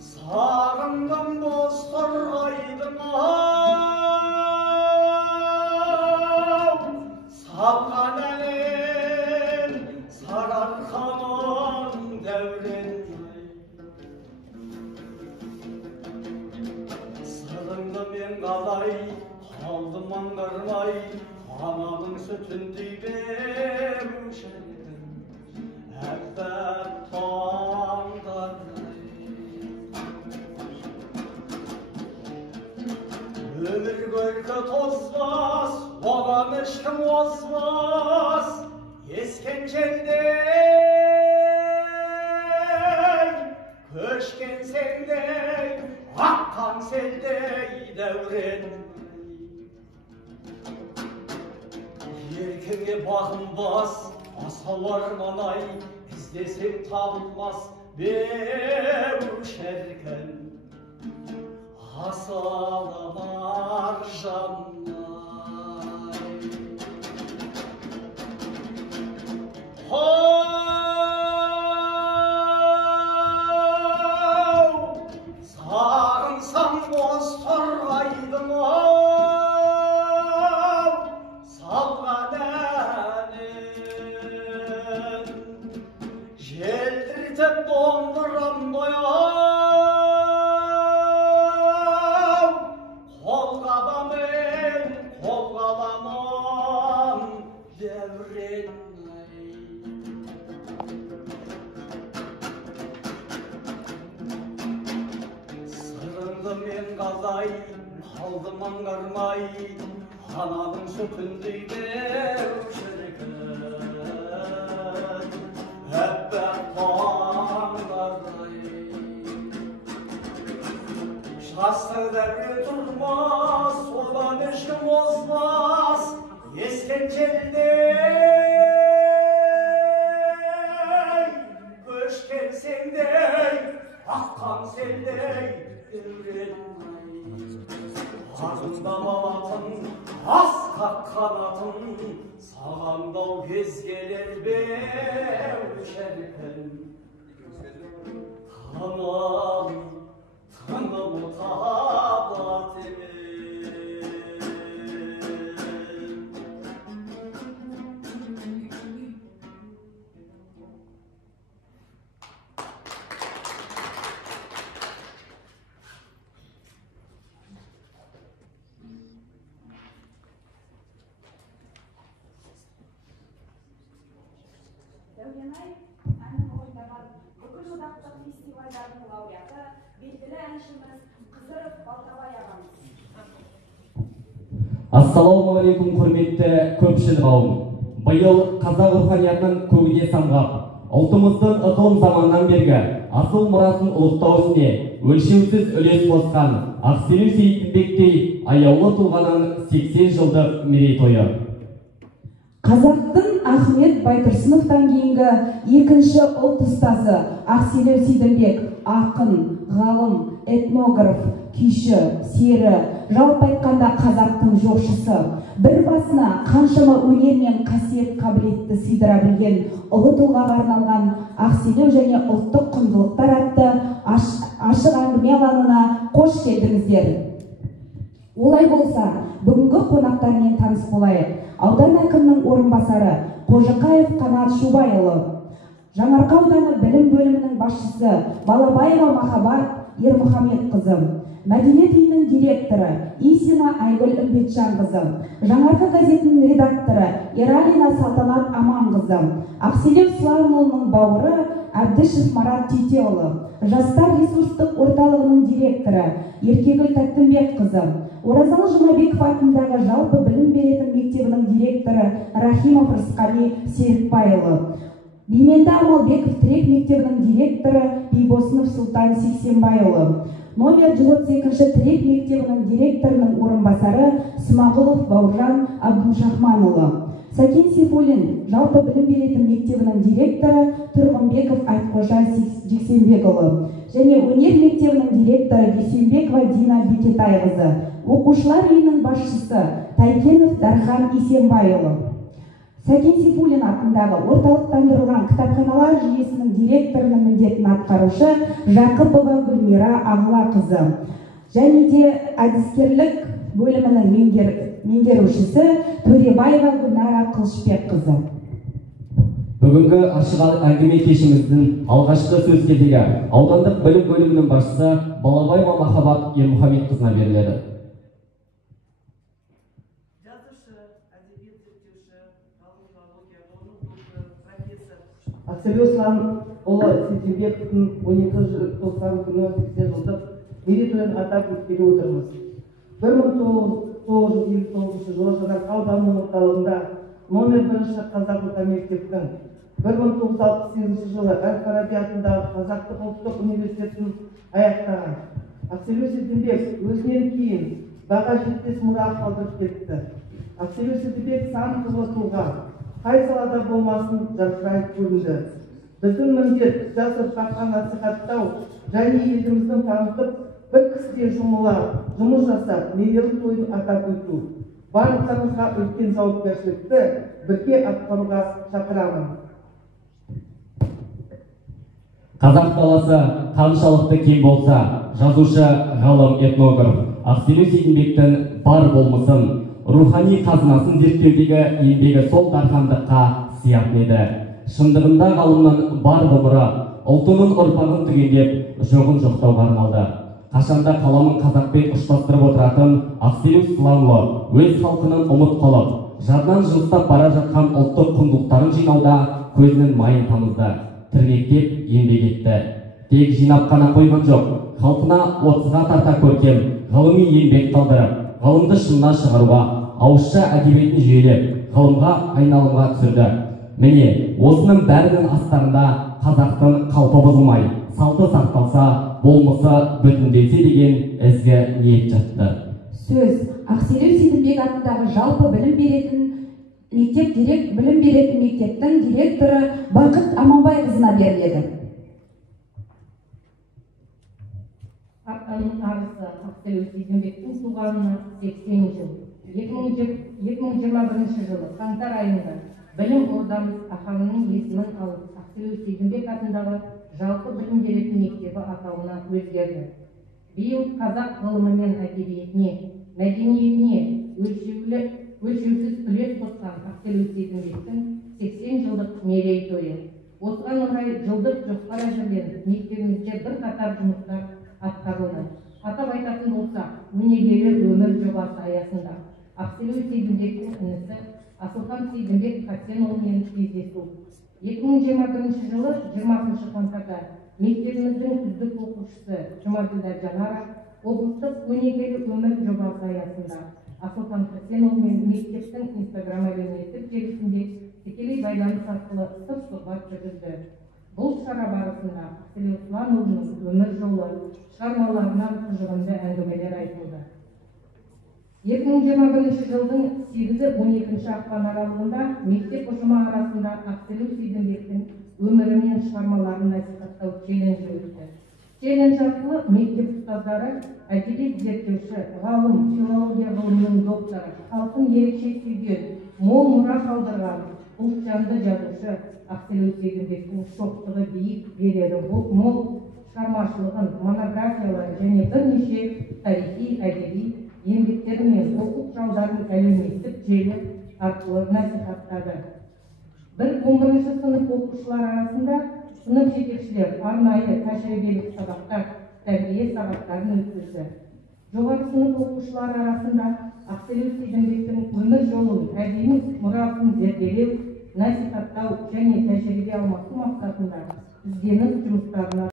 Sağımdan bozdur aydın salgan elim sararkanın devrin sırrımda ben kalay kaldım angarmay anamın sütündü beruşedim hep tonlar ömür görke tozmaz, oğlan eşkim ozmaz, eskencendey, köşken sendey, akkan sendey devrin. Yerkenge bağınmaz, asalar manay, izlesem tanınmaz, beruşerken. Asalamar jannar sağınsam boztor aydın salgan elim jeldirtip donduram doyar men kalay, kaldım angarmay, anamın sütündeydi beruşerken, hep tonlarday. Şastır devri durmaz, olan eşkim ozmaz, eskencendey, köşken sendey, akkan sendey, Ağzında malatın, az kanatın, sağanda kez gelir beruşerken. Tanam, tanam utabat emin. Дәүленай әннің ойнаған бүкіл одақтық фестивальдардың лауреаты, белгілі әншіміз Қызыров Балтабай ағамыз. Ассалаумағалейкум құрметті көпшіл қауым. Биыл қазақ руханиятының көгіне самғап, ұлтымыздың ықылым заманнан бергі асыл мұрасын ұлықтау ісіне өлшеусіз үлес қосқан Ақселеу Сейітбектей аяулы тұлғаның 80 жылдық мерейтойы. Қазақтың Ахмет Байтұрсыновтан кейінгі екінші ұлт ұстазы Ақселеу Сейітбек ақын, ғалым, этнограф, күйші, сері, жалпы айтқанда қазақтың жоқшысы, бір басына қаншама өнер мен қасиет қабілетті сыйдыра білген ұлы тұлғаға арналған Ақселеу және ұлттық құндылықтар атты ашық әңгіме алаңына қош келдіңіздер. Олай болса, бүгінгі қонақтармен таныс болайық. Аудан әкімінің орынбасары Қожықаев Қанат Шубайұлы, Жаңарқа ауданы білім бөлімінің басшысы Балабаева Махаббат Ермұхамедқызы, Мәдениет үйінің директоры Исина Айгүл Үмбетжанқызы, Жаңарқа газетінің редакторы Ералина Салтанат Аманқызы, Ақселеу Славымұлының бауыры Әбдішев Марат Түйтеұлы, Жастар ресурстық орталығының директоры Еркегүл Тәттімбекқызы, Оразалы Жұмабеков атындағы жалпы білім беретін мектебінің директоры Рахимов Рысқали Серікбайұлы, Бименді Амалбеков Тірек мектебінің директоры Бейбосынов Сұлтан Сексенбайұлы, номер 102 Тірек мектебінің директорының орынбасары Смағұлов Бауыржан Абдушахманұлы, Сәкен Сейфуллин жалпы білім беретін мектебінің директоры Тұрғынбеков Айтқожа Жексенбекұлы және өнер мектебінің директоры Дүйсенбекова Дина Бекетайқызы, оқушылар үйінің басшысы Тайкенов Дархан Исенбайұлы. Сәкен Сейфуллин атындағы орталықтандырылған кітапханалар жүйесінің директорының міндетін атқарушы Жақыпова Гүлмира Ағлақызы және де әдіскерлік бөлімінің меңгерушісі Төребаева Гүлнара Қылышбекқызы. Бүгінгі ашық әңгіме кешіміздің алғашқы сөз кезегі аудандық білім бөлімінің басшысы Балабаева Махаббат Ермұхамедқызына беріледі. Жазушы, әдебиет зерттеуші, ғалым филология ғылымының докторы, профессор. Ақселеу ұлы Сейдімбековтің 12 күні 80 жылдық мерейтойын атап өткелі отырмыз. 1959 жылы Жаңаарқа ауданының орталығында номер 1 қазақ орта мектептің, 1968 жылы Әл-Фараби атындағы Қазақтың ұлттық университетін аяқтаған. Ақселеу Сейдімбек өзінен кейін баға жетпес мұра қалдырып кетті. Ақселеу Сейдімбек сан қырлы тұлға, қай салада болмасын жарқырайып көрінді. Біздің міндет жас ұрпаққа насихаттау және еліміздің танытып, бір кісіде жұмыс жасап, мерейлі тойын атап өту. Барлықтарыңызға үлкен жауапкершілікті бірге атқаруға шақырамын. Қазақ даласы қаншалықты кең болса, жазушы, ғалым, этнограф Ақселеу Сейдімбектің бар болмысын, рухани қазынасын зерттеудегі еңбегі сол дархандыққа сиятын еді. Шындығында ғалымның бар ғұмыры ұлтының ұрпағын түгендеп, жоғын жоқтауға арналды. Қашанда қаламын қазақпен ұштастырып отыратын Ақселеу Сыламұлы өз халқының ұмыт қалып, жадынан жылыстап бара жатқан ұлттық құндылықтарын жинауда көзінің майын тамызды, тірнектеп еңбек етті. Тек жинап қана қойған жоқ, халқына 30-ға тарта көркем ғылыми еңбек қалдырып, ғылымды шыңына шығаруға, ауызша әдебиетін жүйелеп, ғылымға айналымға түсірді. Міне, осының бәрінің астарында қазақтың қалпы бұзылмай, салты сақталса, болмысы бүтінделсе деген ізгі ниет жатты. Сөз Ақселеу Сейдімбек атындағы жалпы білім беретін мектептің директоры Бақыт Аманбайқызына беріледі. Ақтаның арысы Ақселеу Сейдімбектің туғанына 80 жыл. 2021 жылы қаңтар айында білім ордамыз аханның есімін алып, Ақселеу Сейдімбек атындағы жалпы білім беретін мектебі атауына өзгерді. Биыл қазақ ғылымы мен әдебиетіне, мәдениетіне өлшеусіз үлес қосқан Ақселеу Сейдімбектің 80 жылдық мерейтойы. Осыған орай жылдық жоспар әзірленіп, мектебімізде бірқатар жұмыстар атқарылды. Атап айтатын болсақ, өнегелі өмір жобасы аясында Ақселеу Сейдімбектің інісі Асылхан Сейдімбек Хасенұлымен кездесу. 2021 жылы 20 қаңтарда мектебіміздің үздік оқушысы Жұмаділда Жанара облыстық өнегелі өмір жобасы аясында Асылхан Хасенұлымен мектептің Инстаграм әлеуметтік желісінде тікелей байланыс арқылы сұхбат жүргізді. Бұл шара барысында Ақселеу Сыламұлының өмір жолы, шығармаларынан тұжырымды әңгімелер айтылды. 2021 жылдың 8-12 ақпан аралығында мектеп ұжымы арасында Ақселеу Сейдімбектің өмірі мен шығармаларын насихаттау челленджі өтті. Челлендж арқылы мектеп ұстаздары, әдебиет зерттеуші, ғалым, филология ғылымының докторы, халқын ерекше сүйген, мол мұра қалдырған ұлтжанды жазушы Ақселеу Сейдімбектің шоқтығы биік, берері мол шығармашылығын, монографиялары және бірнеше тарихи, әдеби еңбектері мен оқу құралдарын әлеуметтік желі арқылы насихаттады. 11 сынып оқушылар арасында сынып жетекшілер арнайы тәжірибелік сабақтар, тәрбие сағаттарын өткізді. Жоғары сынып оқушылар арасында Ақселеу Сейдімбектің өмір жолын, әдеби мұрасын зерделеу, насихаттау және тәжірибе алмасу мақсатында ізденіс жұмыстарына